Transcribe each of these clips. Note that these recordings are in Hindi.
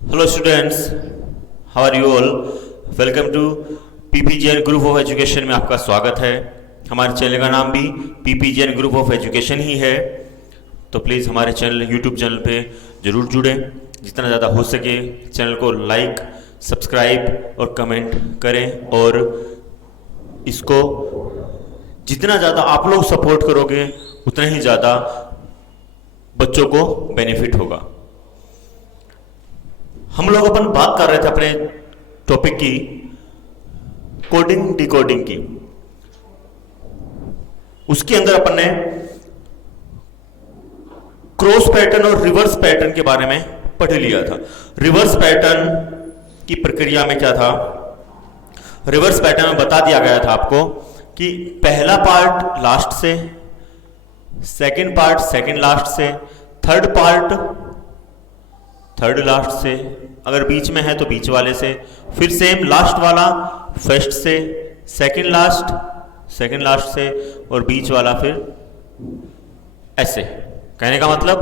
Hello students, how are you all? Welcome to PPGN group of education में आपका स्वागत है। हमारे चैनल का नाम भी PPGN ग्रुप ऑफ एजुकेशन ही है, तो प्लीज़ हमारे चैनल यूट्यूब चैनल पे ज़रूर जुड़ें। जितना ज़्यादा हो सके चैनल को लाइक, सब्सक्राइब और कमेंट करें, और इसको जितना ज़्यादा आप लोग सपोर्ट करोगे उतना ही ज़्यादा बच्चों को बेनिफिट होगा। हम लोग अपन बात कर रहे थे अपने टॉपिक की, कोडिंग डिकोडिंग की। उसके अंदर अपन ने क्रॉस पैटर्न और रिवर्स पैटर्न के बारे में पढ़ लिया था। रिवर्स पैटर्न की प्रक्रिया में क्या था, रिवर्स पैटर्न में बता दिया गया था आपको कि पहला पार्ट लास्ट से, सेकंड पार्ट सेकंड लास्ट से, थर्ड पार्ट थर्ड लास्ट से, अगर बीच में है तो बीच वाले से, फिर सेम लास्ट वाला फर्स्ट से, सेकंड लास्ट से, और बीच वाला फिर ऐसे। कहने का मतलब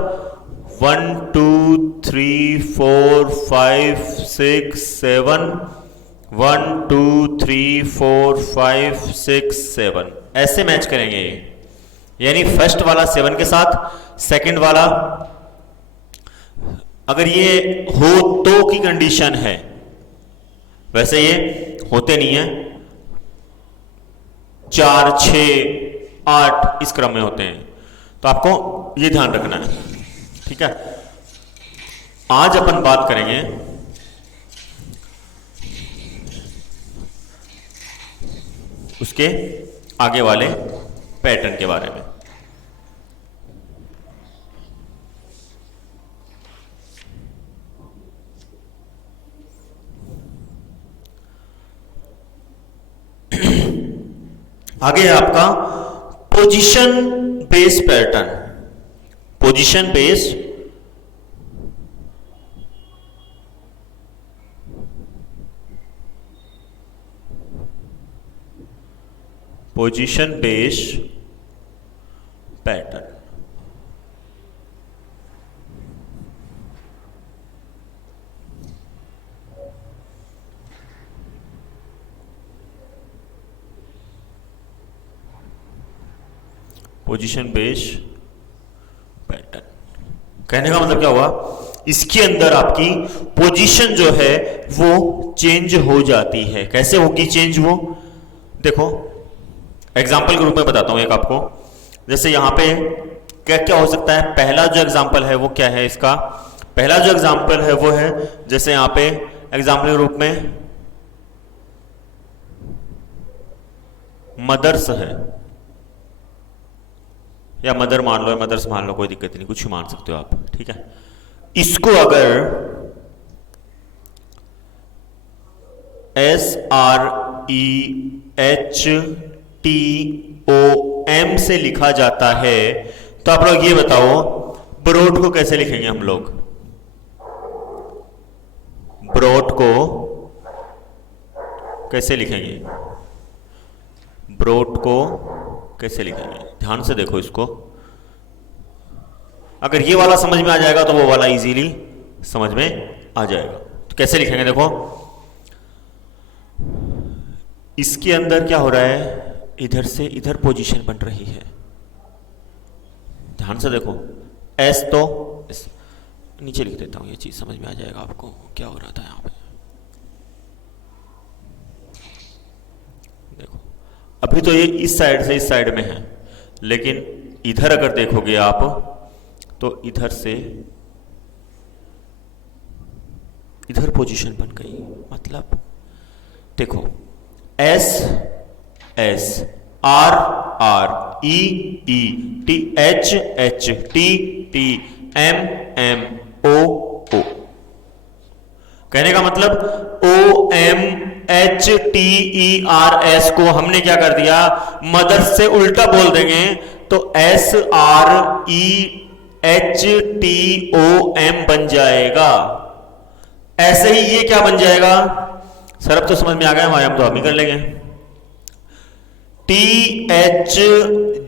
1 2 3 4 5 6 7, 1 2 3 4 5 6 7 ऐसे मैच करेंगे ये, यानी फर्स्ट वाला 7 के साथ सेकंड वाला, अगर ये हो तो की कंडीशन है, वैसे ये होते नहीं है, 4 6 8 इस क्रम में होते हैं, तो आपको ये ध्यान रखना है। ठीक है, आज अपन बात करेंगे उसके आगे वाले पैटर्न के बारे में। आगे है आपका position based pattern. Position based pattern. Position based pattern कहने का मतलब क्या हुआ, इसके अंदर आपकी पोजीशन जो है वो चेंज हो जाती है। कैसे होगी चेंज वो, देखो एग्जाम्पल के रूप में बताता हूं एक आपको। जैसे यहां पे क्या क्या हो सकता है, पहला जो एग्जाम्पल है वो क्या है, इसका पहला जो एग्जाम्पल है वो है, जैसे यहां पे एग्जाम्पल के रूप में मदर्स है, या मदर मान लो या मदर्स मान लो, कोई दिक्कत नहीं, कुछ भी मान सकते हो आप। ठीक है, इसको अगर SREHTOM से लिखा जाता है, तो आप लोग ये बताओ ब्रोड को कैसे लिखेंगे हम लोग। ब्रोड को कैसे लिखेंगे, ब्रोड को कैसे लिखेंगे, ध्यान से देखो इसको। अगर ये वाला समझ में आ जाएगा तो वो वाला इजीली समझ में आ जाएगा। तो कैसे लिखेंगे, देखो इसके अंदर क्या हो रहा है, इधर से इधर पोजीशन बन रही है, ध्यान से देखो। एस तो नीचे लिख देता हूं, ये चीज समझ में आ जाएगा आपको क्या हो रहा था यहां पे। देखो अभी तो ये इस साइड से इस साइड में है, लेकिन इधर अगर देखोगे आप तो इधर से इधर पोजीशन बन गई। मतलब देखो S S, R R, E E, T H H, T T, M M, O O. कहने का मतलब O M H T E R S को हमने क्या कर दिया, मदर से उल्टा बोल देंगे तो S R E H T O M बन जाएगा। ऐसे ही ये क्या बन जाएगा, सर अब तो समझ में आ गया, हम तो हम ही कर लेंगे। T H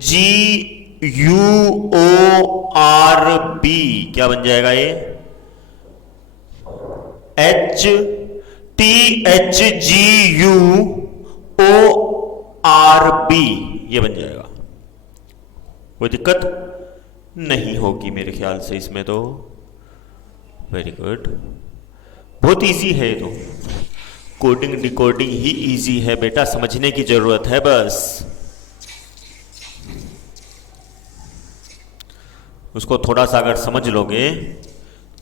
G U O R B क्या बन जाएगा ये, HTHGUORB ये बन जाएगा। कोई दिक्कत नहीं होगी मेरे ख्याल से इसमें तो। वेरी गुड, बहुत इजी है ये तो। कोडिंग डिकोडिंग ही इजी है बेटा, समझने की जरूरत है बस। उसको थोड़ा सा अगर समझ लोगे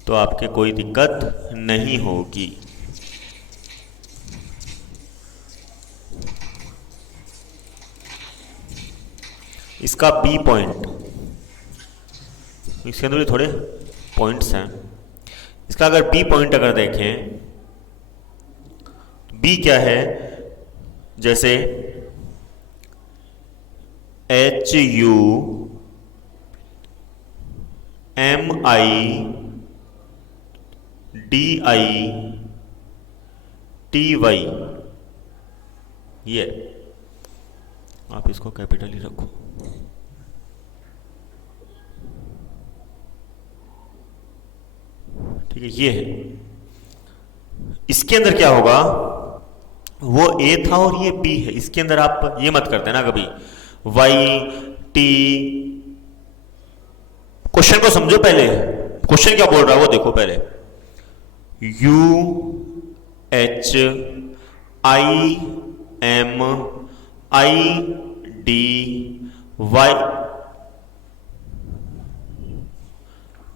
तो आपके कोई दिक्कत नहीं होगी। इसका बी पॉइंट, इसके अंदर भी थोड़े पॉइंट्स हैं। इसका अगर बी पॉइंट अगर देखें, बी क्या है, जैसे HUMIDITY, ये आप इसको कैपिटल ही रखो। ठीक है, ये है। इसके अंदर क्या होगा, वो ए था और ये बी है। इसके अंदर आप ये मत करते ना कभी वाई टी। क्वेश्चन को समझो पहले, क्वेश्चन क्या बोल रहा है वो देखो पहले। UHIMIDY,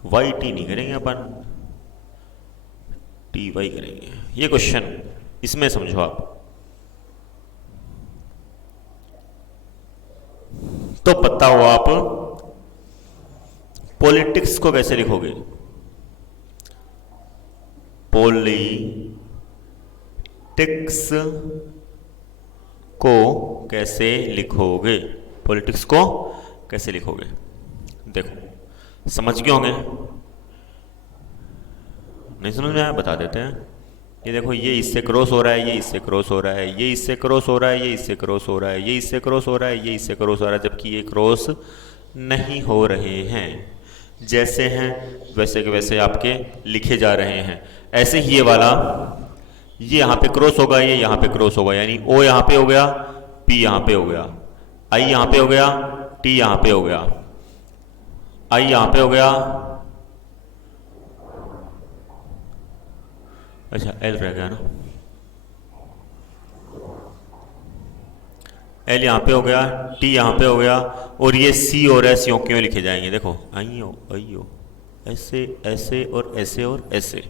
वाई टी नहीं करेंगे अपन, टी वाई करेंगे। ये क्वेश्चन इसमें समझो आप। तो बताओ आप पॉलिटिक्स को कैसे लिखोगे? पॉलिटिक्स को कैसे लिखोगे? पॉलिटिक्स को कैसे लिखोगे? देखो, समझ गए होंगे। नहीं समझ में आया बता देते हैं। ये देखो, ये इससे क्रॉस हो रहा है, ये इससे क्रॉस हो रहा है, ये इससे क्रॉस हो रहा है, ये इससे क्रॉस हो रहा है, ये इससे क्रॉस हो रहा है, ये इससे क्रॉस हो रहा है, जबकि ये क्रॉस नहीं हो रहे हैं। जैसे हैं वैसे के वैसे आपके लिखे जा रहे हैं। ऐसे ही ये वाला, ये यहाँ पे क्रॉस होगा, ये यहाँ पे क्रॉस होगा, यानी ओ यहाँ पे हो गया, पी यहाँ पे हो गया, आई यहाँ पे हो गया, टी यहाँ पे हो गया, आई यहाँ पे हो गया, अच्छा एल रह गया ना, एल यहाँ पे हो गया, टी यहाँ पे हो गया, और ये सी और एस यों क्यों लिखे जाएंगे? देखो आइयो आइयो, ऐसे ऐसे और ऐसे और ऐसे।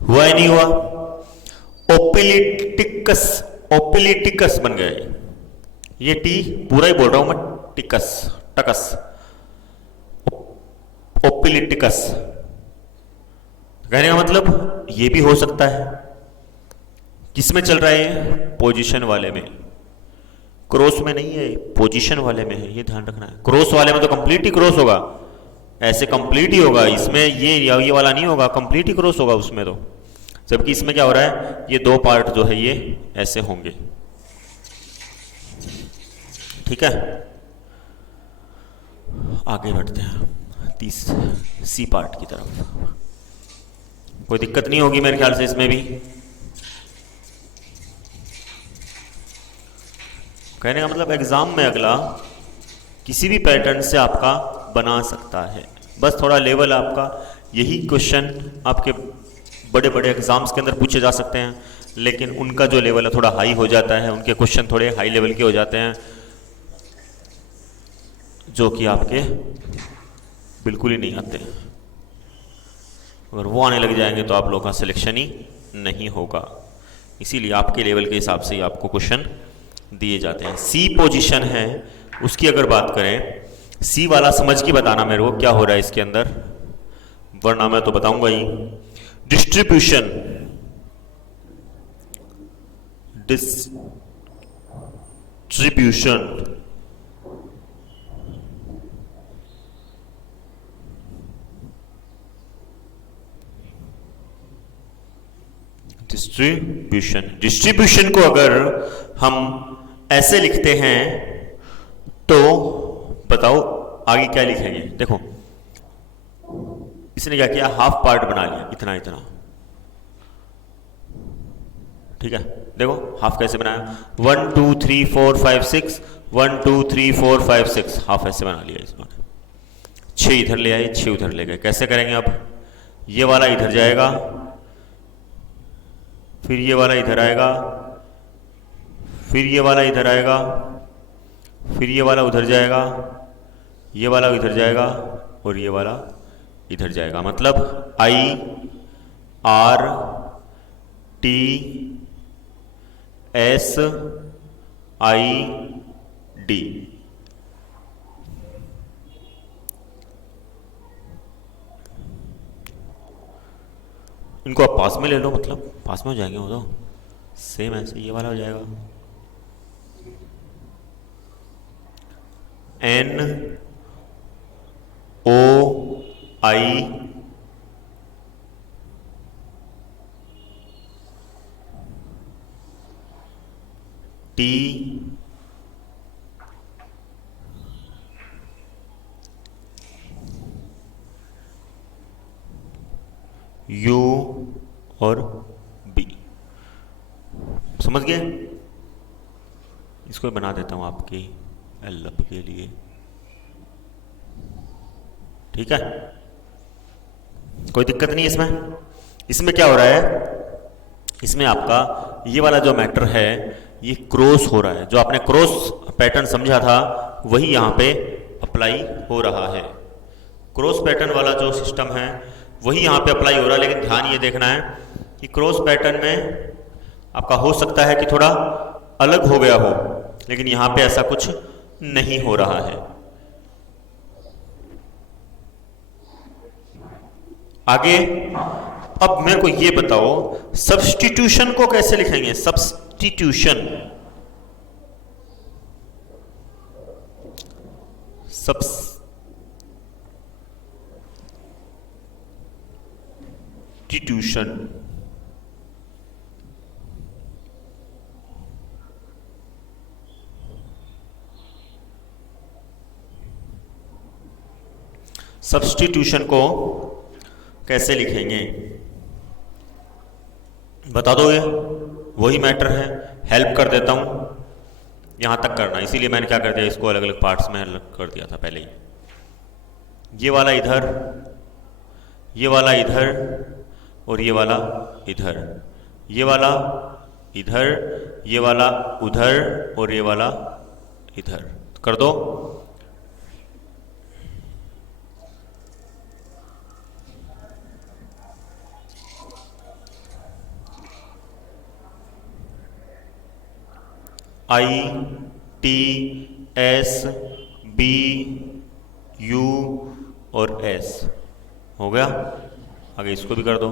हुआ ही नहीं हुआ? ओपिलिटिकस, ओपिलिटिकस बन गया ये टी पूरा ही बोल रहा हूं मैं, टिकस टकस, ओपिलिटिकस। कहने का मतलब ये भी हो सकता है। किस में चल रहा है? पोजीशन वाले में, क्रॉस में नहीं है, पोजीशन वाले में है, ये ध्यान रखना है। क्रॉस वाले में तो कंप्लीट ही क्रॉस होगा, ऐसे कंप्लीट ही होगा। इसमें ये वाला नहीं होगा, कंप्लीट ही क्रॉस होगा उसमें तो। जबकि इसमें क्या हो रहा है, ये दो पार्ट जो है ये ऐसे होंगे। ठीक है, आगे बढ़ते हैं सी पार्ट की तरफ। कोई दिक्कत नहीं होगी मेरे ख्याल से इसमें भी। कहने का मतलब एग्जाम में अगला किसी भी पैटर्न से आपका बना सकता है, बस थोड़ा लेवल आपका, यही क्वेश्चन आपके बड़े बड़े एग्जाम्स के अंदर पूछे जा सकते हैं, लेकिन उनका जो लेवल है थोड़ा हाई हो जाता है, उनके क्वेश्चन थोड़े हाई लेवल के हो जाते हैं, जो कि आपके बिल्कुल ही नहीं आते। अगर वो आने लग जाएंगे तो आप लोगों का सिलेक्शन ही नहीं होगा। इसीलिए आपके लेवल के हिसाब से ही आपको क्वेश्चन दिए जाते हैं। सी पोजीशन है, उसकी अगर बात करें, सी वाला समझ के बताना मेरे को क्या हो रहा है इसके अंदर, वरना मैं तो बताऊंगा ही। डिस्ट्रीब्यूशन, डिस्ट्रीब्यूशन डिस्ट्रीब्यूशन को अगर हम ऐसे लिखते हैं तो बताओ आगे क्या लिखेंगे? देखो इसने क्या किया, हाफ पार्ट बना लिया, इतना इतना, ठीक है, देखो हाफ कैसे बनाया, 1 2 3 4 5 6, 1 2 3 4 5 6, हाफ ऐसे बना लिया इसमें। 6 इधर ले आए, 6 उधर ले गए। कैसे करेंगे अब, ये वाला इधर जाएगा, फिर ये वाला इधर आएगा, फिर ये वाला इधर आएगा, फिर ये वाला उधर जाएगा, ये वाला इधर जाएगा और ये वाला इधर जाएगा। मतलब I R T S I D। इनको आप पास में ले लो, मतलब पास में हो जाएंगे वो तो। सेम ऐसे ये वाला हो जाएगा, N O I T U और B। समझ गए? इसको बना देता हूं आपकी एलप के लिए, ठीक है, कोई दिक्कत नहीं इसमें। इसमें क्या हो रहा है, इसमें आपका ये वाला जो मैटर है ये क्रॉस हो रहा है, जो आपने क्रॉस पैटर्न समझा था वही यहाँ पे अप्लाई हो रहा है। क्रॉस पैटर्न वाला जो सिस्टम है वही यहाँ पे अप्लाई हो रहा है, लेकिन ध्यान ये देखना है कि क्रॉस पैटर्न में आपका हो सकता है कि थोड़ा अलग हो गया हो, लेकिन यहाँ पे ऐसा कुछ नहीं हो रहा है। आगे अब मेरे को ये बताओ, सब्स्टिट्यूशन को कैसे लिखेंगे? सब्स्टिट्यूशन, सब्स्टिट्यूशन सब्स्टिट्यूशन को कैसे लिखेंगे बता दोगे? वही मैटर है, हेल्प कर देता हूं, यहां तक करना, इसीलिए मैंने क्या कर दिया, इसको अलग अलग पार्ट्स में अलग कर दिया था पहले ही। ये वाला इधर, ये वाला इधर और ये वाला इधर, ये वाला इधर, ये वाला उधर और ये वाला इधर कर दो। I T S B U और S हो गया। आगे इसको भी कर दो।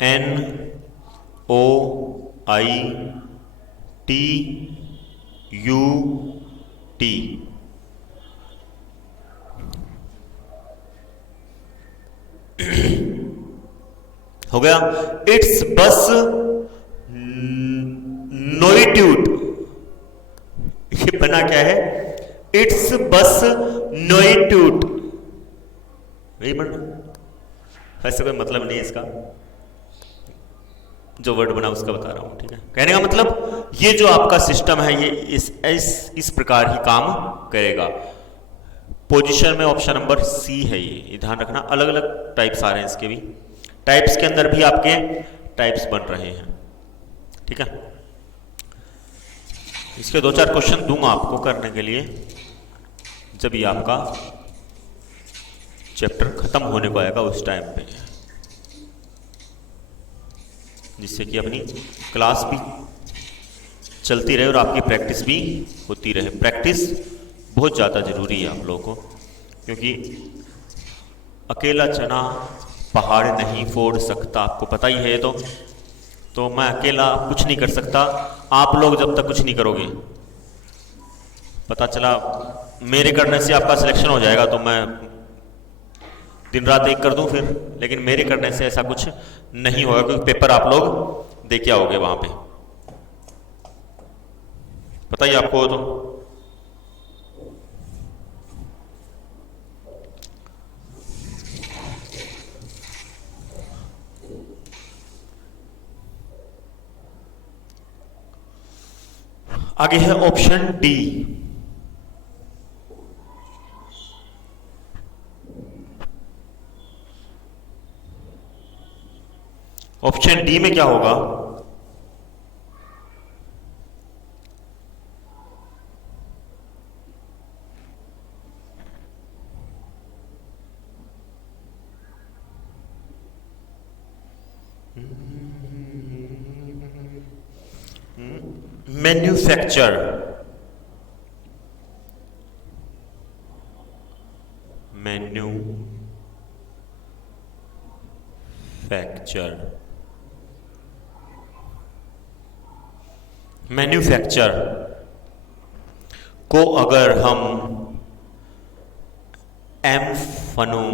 N O I T U T हो गया। इट्स बस नोइट्यूड, ये बना क्या है? इट्स बस नोइट्यूड, यही बनना, वैसे कोई मतलब नहीं है इसका, जो वर्ड बना उसका बता रहा हूं, ठीक है। कहने का मतलब ये जो आपका सिस्टम है ये इस प्रकार ही काम करेगा। पोजीशन में ऑप्शन नंबर सी है, ये ध्यान रखना। अलग अलग टाइप्स आ रहे हैं इसके भी, टाइप्स के अंदर भी आपके टाइप्स बन रहे हैं, ठीक है। इसके 2-4 क्वेश्चन दूंगा आपको करने के लिए जब ये आपका चैप्टर खत्म होने को आएगा उस टाइम पे, जिससे कि अपनी क्लास भी चलती रहे और आपकी प्रैक्टिस भी होती रहे। प्रैक्टिस बहुत ज़्यादा ज़रूरी है आप लोगों को, क्योंकि अकेला चना पहाड़ नहीं फोड़ सकता, आपको पता ही है। तो मैं अकेला कुछ नहीं कर सकता, आप लोग जब तक कुछ नहीं करोगे, पता चला मेरे करने से आपका सिलेक्शन हो जाएगा तो मैं दिन रात एक कर दूं फिर, लेकिन मेरे करने से ऐसा कुछ नहीं होगा, क्योंकि पेपर आप लोग दे के आओगे वहां पे, पता ही आपको तो आगे है ऑप्शन डी। ऑप्शन डी में क्या होगा? मैन्युफैक्चर, मैन्युफैक्चर को अगर हम एम्फनो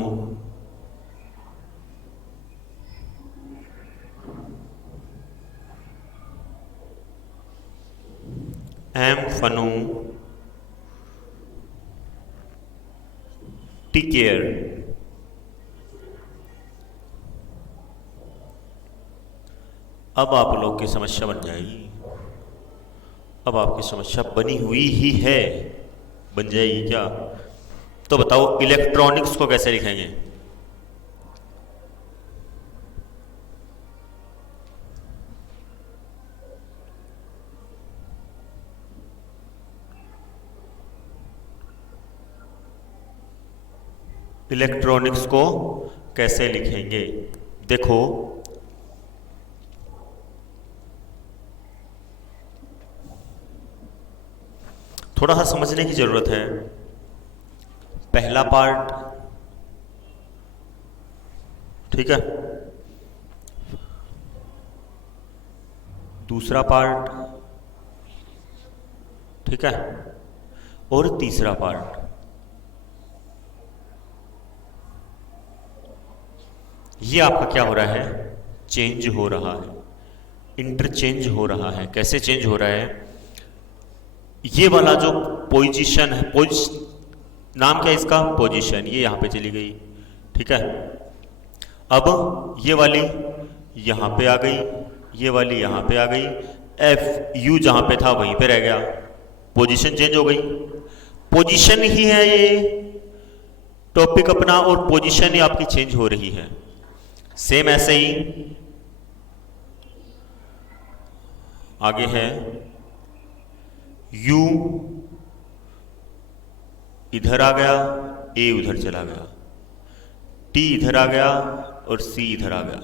टिकेयर, अब आप लोग की समस्या बन जाएगी। अब आपकी समस्या बनी हुई ही है, बन जाएगी क्या? तो बताओ इलेक्ट्रॉनिक्स को कैसे लिखेंगे? इलेक्ट्रॉनिक्स को कैसे लिखेंगे? देखो, थोड़ा सा समझने की जरूरत है। पहला पार्ट, ठीक है, दूसरा पार्ट, ठीक है, और तीसरा पार्ट। ये आपका क्या हो रहा है? चेंज हो रहा है, इंटरचेंज हो रहा है। कैसे चेंज हो रहा है? ये वाला जो पोजीशन है, नाम क्या है इसका? पोजीशन, ये यहां पे चली गई, ठीक है। अब ये वाली यहां पे आ गई, ये वाली यहां पे आ गई, एफ यू जहां पे था वहीं पे रह गया, पोजीशन चेंज हो गई। पोजीशन ही है ये टॉपिक अपना, और पोजीशन ही आपकी चेंज हो रही है। सेम ऐसे ही आगे है, U इधर आ गया, A उधर चला गया, T इधर आ गया और C इधर आ गया।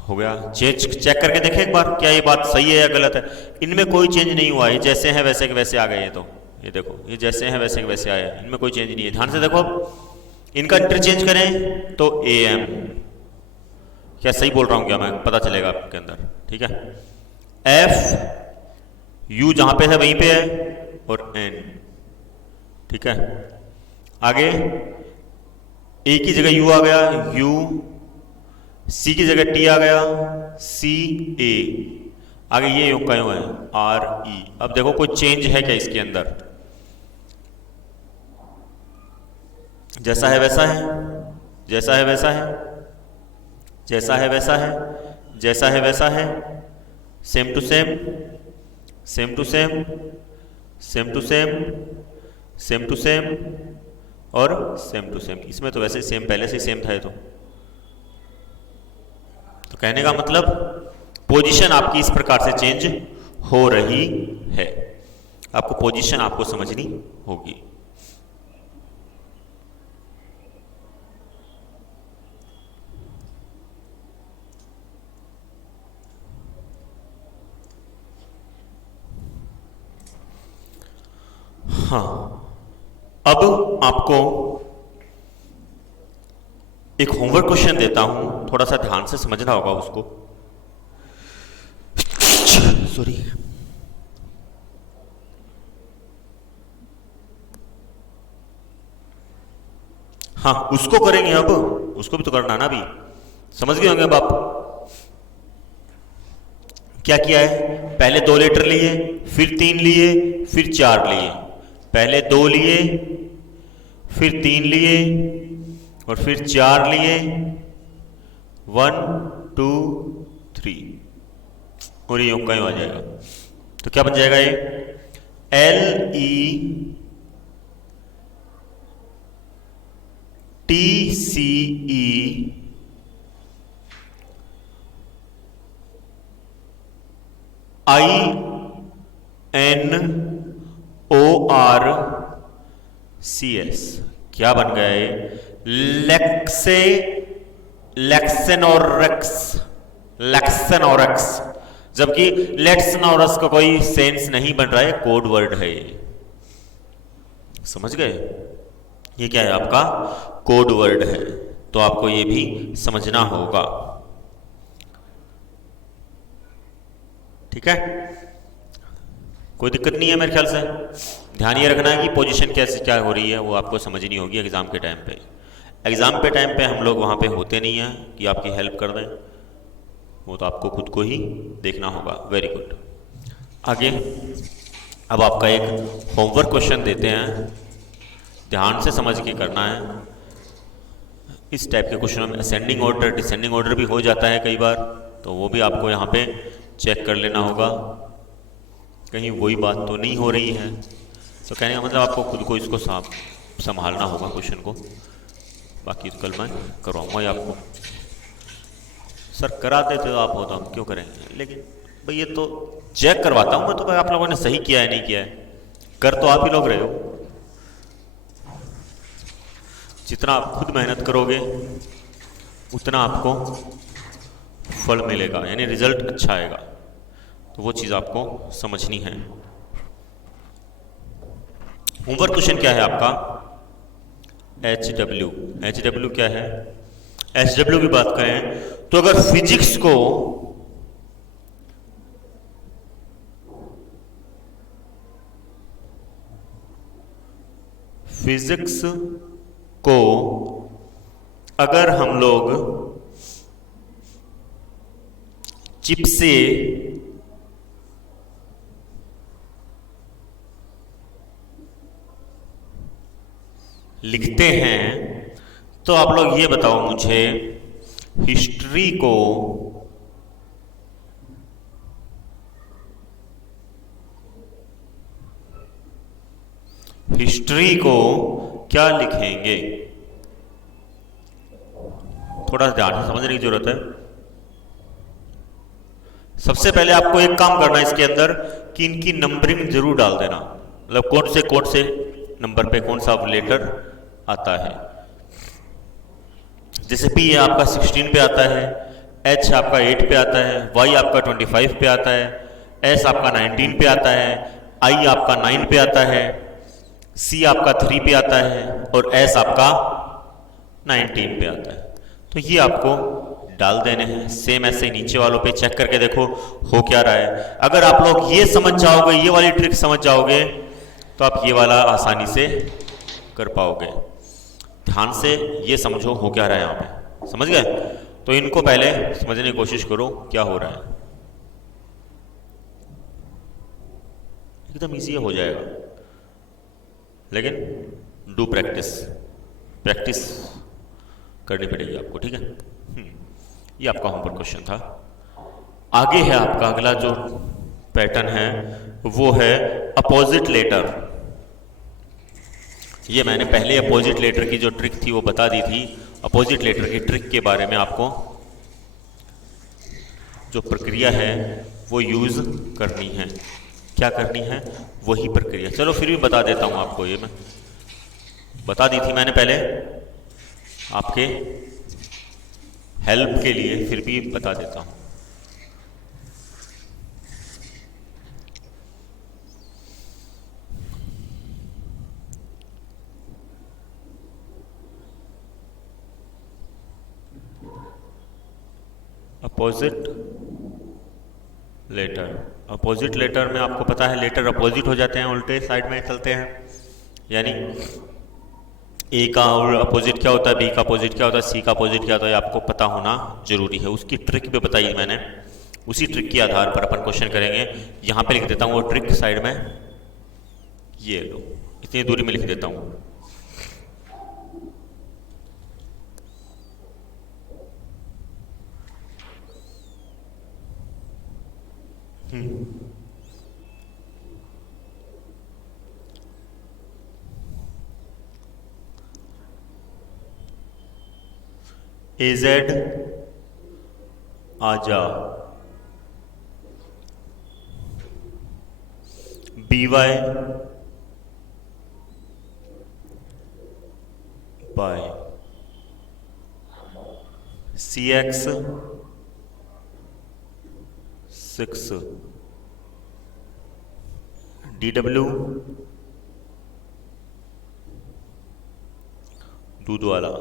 हो गया। चेक करके देखें एक बार, क्या ये बात सही है या गलत है? इनमें कोई चेंज नहीं हुआ, ये जैसे हैं वैसे के वैसे आ गए। ये तो ये देखो, ये जैसे हैं वैसे के वैसे आए, इनमें कोई चेंज नहीं है। ध्यान से देखो, इनका इंटरचेंज करें तो AM, क्या सही बोल रहा हूं क्या मैं? पता चलेगा आपके अंदर, ठीक है। F U जहां पे है वहीं पे है, और N, ठीक है। आगे A की जगह U आ गया, U, C की जगह T आ गया, C A, आगे ये यूं का यूं है, R E। अब देखो कोई चेंज है क्या इसके अंदर? जैसा है वैसा है, जैसा है वैसा है, जैसा है वैसा है, जैसा है वैसा है, same to same, same to same, same to same, same to same और सेम टू सेम। इसमें तो वैसे सेम, पहले से सेम था ये तो कहने का मतलब पोजीशन आपकी इस प्रकार से चेंज हो रही है। आपको पोजीशन आपको समझनी होगी। हाँ, अब आपको एक होमवर्क क्वेश्चन देता हूं, थोड़ा सा ध्यान से समझना होगा उसको। सॉरी, हाँ उसको करेंगे, अब उसको भी तो करना ना। भी समझ गए होंगे अब आप क्या किया है। पहले 2 लीटर लिए, फिर 3 लिए, फिर 4 लिए। पहले 2 लिए, फिर 3 लिए और फिर 4 लिए। 1 2 3 और ये यूं का यूं आ जाएगा। तो क्या बन जाएगा ये LETCE INORCS क्या बन गया ये लेक्सेनोरक्स लेक्सेनोरक्स। जबकि लेट्सनोरस का कोई सेंस नहीं बन रहा है, कोड वर्ड है ये, समझ गए? ये क्या है आपका कोड वर्ड है, तो आपको ये भी समझना होगा। ठीक है, कोई दिक्कत नहीं है मेरे ख्याल से। ध्यान ये रखना है कि पोजीशन कैसे क्या हो रही है वो आपको समझनी होगी एग्जाम के टाइम पे। एग्जाम के टाइम पे हम लोग वहां पे होते नहीं हैं कि आपकी हेल्प कर दें, वो तो आपको खुद को ही देखना होगा। Very good. आगे अब आपका एक होमवर्क क्वेश्चन देते हैं, ध्यान से समझ के करना है। इस टाइप के क्वेश्चनों में असेंडिंग ऑर्डर डिसेंडिंग ऑर्डर भी हो जाता है कई बार, तो वो भी आपको यहाँ पे चेक कर लेना होगा, कहीं वही बात तो नहीं हो रही है। तो कहने का मतलब आपको खुद को इसको संभालना होगा क्वेश्चन को। बाकी तो कल मैं करवाऊंगा ही आपको। सर करा देते तो आप होता, हम क्यों करेंगे, लेकिन भाई ये तो चेक करवाता हूँ मैं तो भाई आप लोगों ने सही किया है नहीं किया है, कर तो आप ही लोग रहे हो। जितना आप खुद मेहनत करोगे उतना आपको फल मिलेगा, यानी रिजल्ट अच्छा आएगा। तो वो चीज़ आपको समझनी है। होमवर्क क्वेश्चन क्या है आपका HW क्या है? HW की बात करें तो अगर फिजिक्स को अगर हम लोग चिप से लिखते हैं तो आप लोग ये बताओ मुझे, हिस्ट्री को क्या लिखेंगे? थोड़ा ध्यान से समझने की जरूरत है। सबसे पहले आपको एक काम करना है इसके अंदर कि इनकी नंबरिंग जरूर डाल देना, मतलब कौन से नंबर पे कौन सा लेटर आता है। जैसे P आपका 16 पे आता है, H आपका 8 पे आता है, Y आपका 25 पे आता है, S आपका 19 पे आता है, I आपका 9 पे आता है, C आपका 3 पे आता है और S आपका 19 पे आता है। तो ये आपको डाल देने हैं। सेम ऐसे नीचे वालों पे चेक करके देखो हो क्या रहा है। अगर आप लोग ये समझ जाओगे, ये वाली ट्रिक समझ जाओगे, तो आप ये वाला आसानी से कर पाओगे। ध्यान से ये समझो हो क्या रहा है यहाँ पे, समझ गए? तो इनको पहले समझने की कोशिश करो क्या हो रहा है, एकदम इजी हो जाएगा। लेकिन डू प्रैक्टिस करनी पड़ेगी आपको, ठीक है? ये आपका होमवर्क क्वेश्चन था। आगे है आपका अगला जो पैटर्न है वो है अपोजिट लेटर। ये मैंने पहले अपोजिट लेटर की जो ट्रिक थी वो बता दी थी। अपोजिट लेटर की ट्रिक के बारे में आपको जो प्रक्रिया है वो यूज करनी है। क्या करनी है? वही प्रक्रिया। चलो फिर भी बता देता हूं आपको, ये मैं बता दी थी मैंने पहले आपके हेल्प के लिए, फिर भी बता देता हूं। अपोजिट लेटर में आपको पता है लेटर अपोजिट हो जाते हैं, उल्टे साइड में चलते हैं। यानी ए का और अपोजिट क्या होता है, बी का अपोजिट क्या होता है, सी का अपोजिट क्या होता है, आपको पता होना जरूरी है। उसकी ट्रिक भी बताई मैंने, उसी ट्रिक के आधार पर अपन क्वेश्चन करेंगे। यहां पे लिख देता हूं वो ट्रिक साइड में, ये लो इतनी दूरी में लिख देता हूं। AZ आजा, BY बाय, CX 6, DW दूध वाला,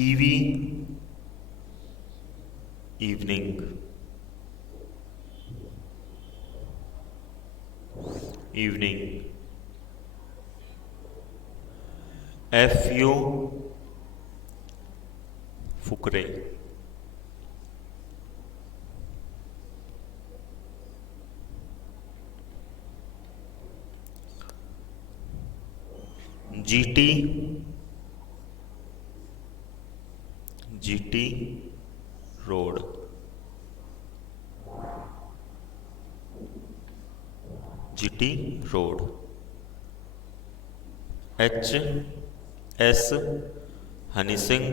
EV evening, evening, FU Fukrey, GT GT road, GT road, HS Honey Singh,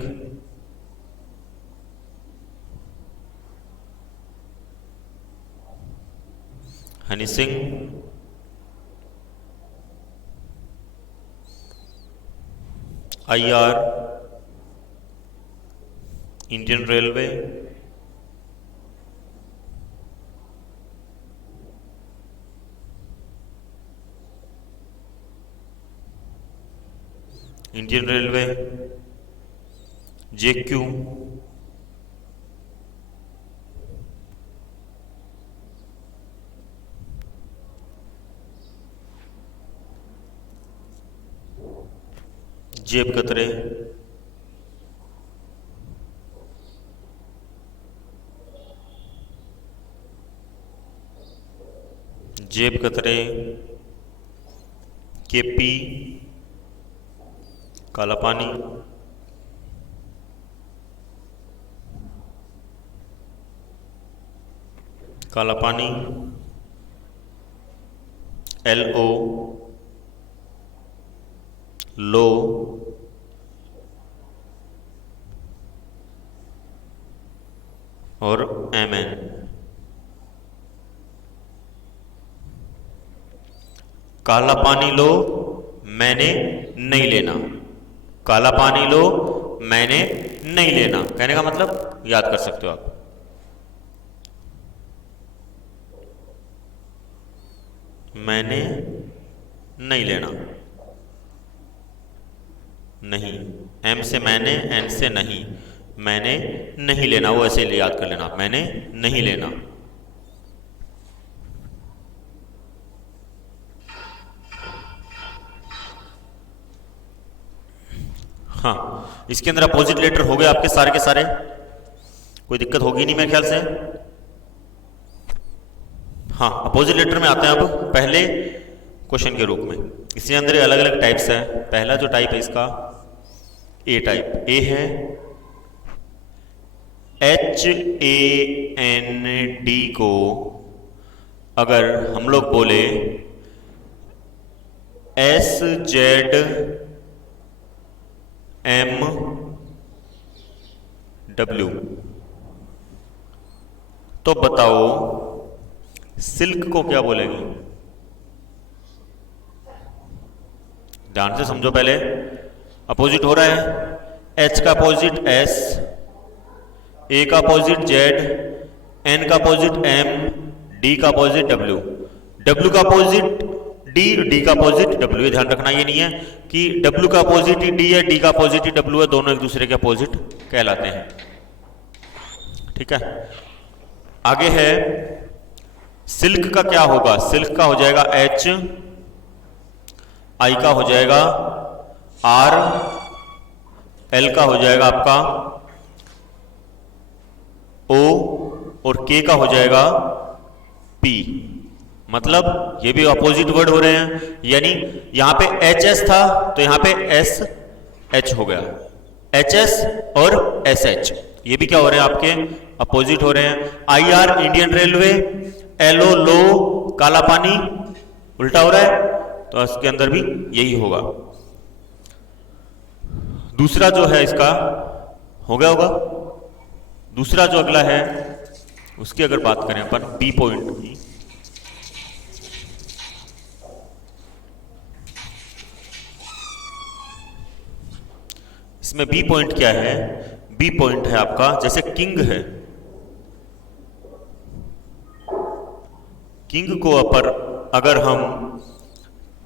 Honey Singh, IR Indian railway, Indian railway, JQ जेब कतरे, जेब कतरे, KP काला पानी, काला पानी, LO लो, और MN काला पानी लो मैंने नहीं लेना, काला पानी लो मैंने नहीं लेना, कहने का मतलब याद कर सकते हो आप। मैंने नहीं लेना, नहीं, M से मैंने, N से नहीं, मैंने नहीं लेना, वो ऐसे याद कर लेना, मैंने नहीं लेना। हाँ, इसके अंदर अपोजिट लेटर हो गए आपके सारे के सारे, कोई दिक्कत होगी नहीं मेरे ख्याल से। हाँ, अपोजिट लेटर में आते हैं अब पहले क्वेश्चन के रूप में। इसके अंदर अलग अलग टाइप्स है। पहला जो टाइप है इसका ए टाइप, ए है HAND को अगर हम लोग बोले SZMW तो बताओ सिल्क को क्या बोलेंगे? ध्यान से समझो, पहले अपोजिट हो रहा है, H का अपोजिट S, A का अपोजिट Z, N का अपोजिट M, D का अपोजिट W, W का अपोजिट D, D का अपोजिट W। ये ध्यान रखना, ये नहीं है कि W का अपोजिट ही D है, D का अपोजिट ही W है, दोनों एक दूसरे के अपोजिट कहलाते हैं। ठीक है, आगे है सिल्क का क्या होगा? सिल्क का हो जाएगा H, I का हो जाएगा R, L का हो जाएगा आपका O और K का हो जाएगा P। मतलब ये भी अपोजिट वर्ड हो रहे हैं, यानी यहां पे HS था तो यहां पे SH हो गया, HS और SH ये भी क्या हो रहे हैं? आपके अपोजिट हो रहे हैं। IR इंडियन रेलवे, एलो लो काला पानी उल्टा हो रहा है, तो इसके अंदर भी यही होगा। दूसरा जो है इसका हो गया होगा। दूसरा जो अगला है उसकी अगर बात करें अपन बी पॉइंट की, इसमें बी पॉइंट क्या है? बी पॉइंट है आपका जैसे किंग है, किंग को अगर हम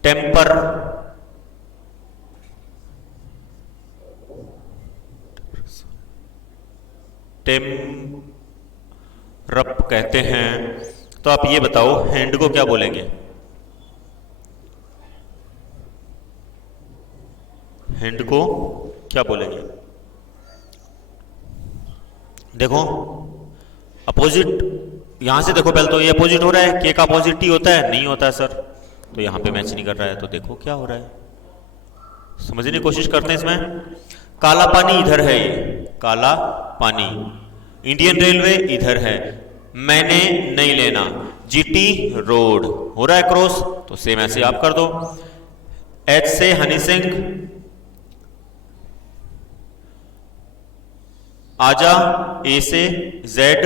टेम्पर रप कहते हैं, तो आप ये बताओ हैंड को क्या बोलेंगे? हैंड को क्या बोलेंगे? देखो अपोजिट, यहां से देखो पहले तो ये अपोजिट हो रहा है, के का अपोजिट ही होता है, नहीं होता है सर, तो यहां पे मैच नहीं कर रहा है, तो देखो क्या हो रहा है, समझने की कोशिश करते हैं। इसमें काला पानी इधर है, ये काला पानी, इंडियन रेलवे इधर है, मैंने नहीं लेना, जीटी रोड हो रहा है क्रॉस, तो सेम ऐसे आप कर दो। एच से हनी सिंह, आजा, ए से जेड,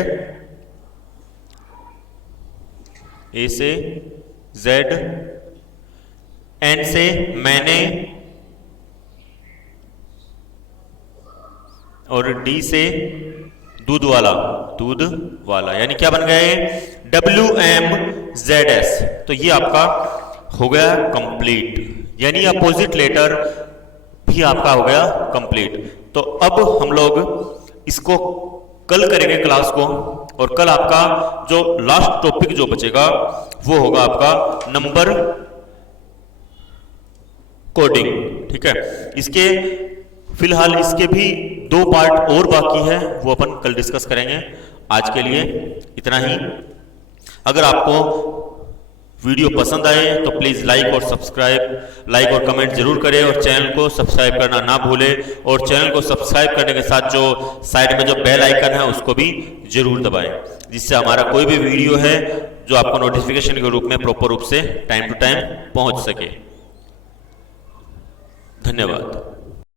ए से जेड, एन से मैंने, और डी से दूध वाला, यानी क्या बन गए? WMZS। तो ये आपका हो गया कंप्लीट, यानी अपोजिट लेटर भी आपका हो गया कंप्लीट। तो अब हम लोग इसको कल करेंगे क्लास को, और कल आपका जो लास्ट टॉपिक जो बचेगा वो होगा आपका नंबर कोडिंग, ठीक है। इसके फिलहाल इसके भी 2 पार्ट और बाकी है, वो अपन कल डिस्कस करेंगे। आज के लिए इतना ही। अगर आपको वीडियो पसंद आए तो प्लीज लाइक और कमेंट जरूर करें, और चैनल को सब्सक्राइब करना ना भूलें, और चैनल को सब्सक्राइब करने के साथ जो साइड में जो बेल आइकन है उसको भी जरूर दबाएं, जिससे हमारा कोई भी वीडियो है जो आपको नोटिफिकेशन के रूप में प्रॉपर रूप से टाइम टू टाइम पहुंच सके। धन्यवाद।